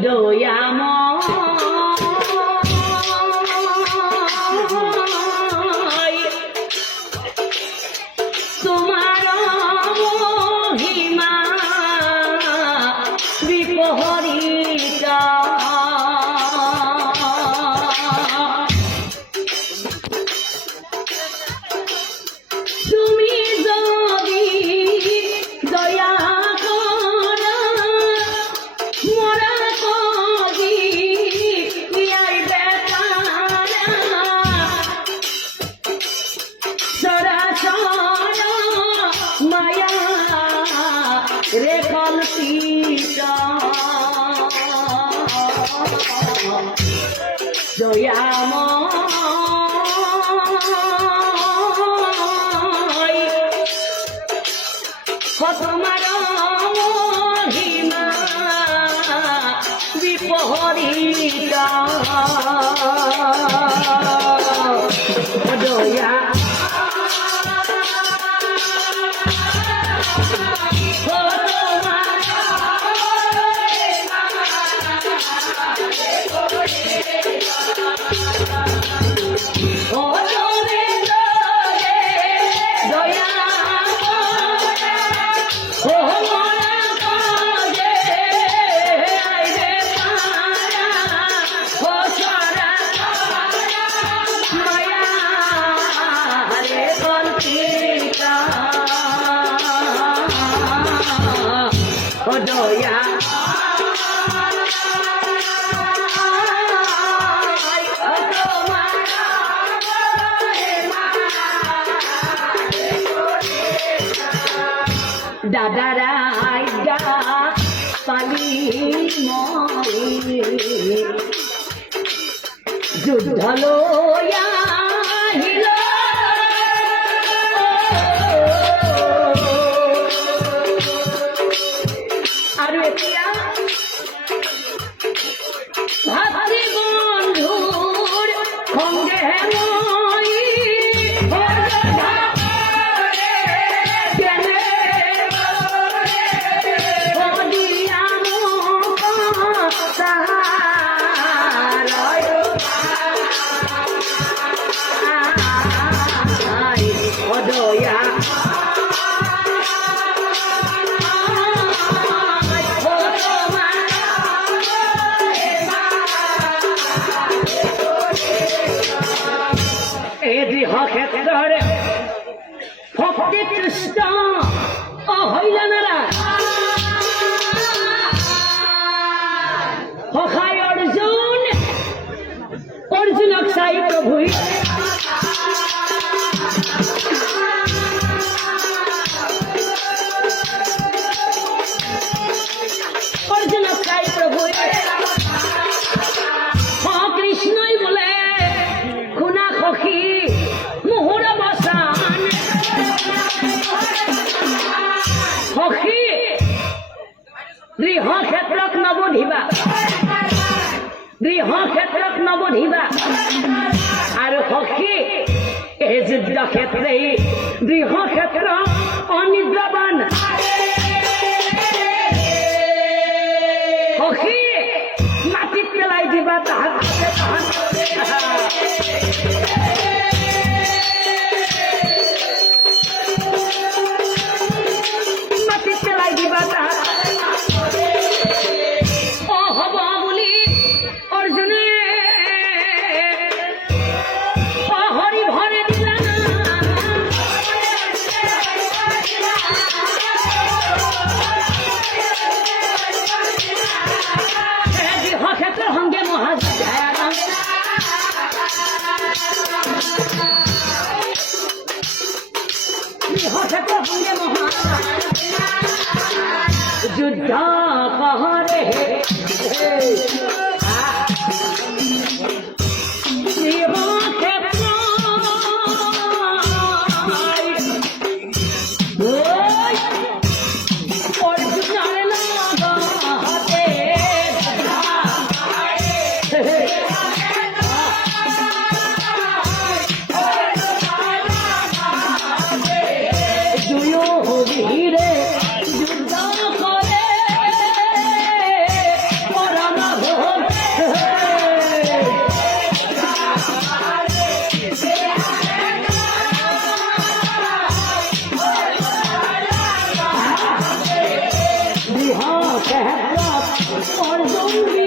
দয়াময় তোমার মহিমা বিপহরিতা তুমি যদি দয়া করো মোরা কবি আইবে তারা সরাসর মায়া রে কল্পিতা দয়াময় তোমার মহিমা বিপহরিতা দয়া দয়া দাদারা পালি যুদ্ধ লয়া ভাতৃ বন্ধুর সঙ্গে দয়া ক্ষেত্রে ভক্তি কৃষ্ণ হইলানারা হখায় অর্জুন অর্জুনক সাই প্রভু অর্জুনক সাই প্রভু কৃষ্ণই বলে খুনা সখী মুহুরা বসান সখী গৃহ ক্ষেত্রক নবধিবা গৃহ ক্ষেত্রক নবধিবা আর সখী এই যুদ্ধ ক্ষেত্রে গৃহ ক্ষেত্র অনিদ্রাবান সখী মাটিত পেলাই দিবা তাহার মাটিত পেলাই দিবা তাহার হব বুলি অর্জুনে হরি ভরে দিলা ক্ষেত্র সঙ্গে মহাজ অর্জুন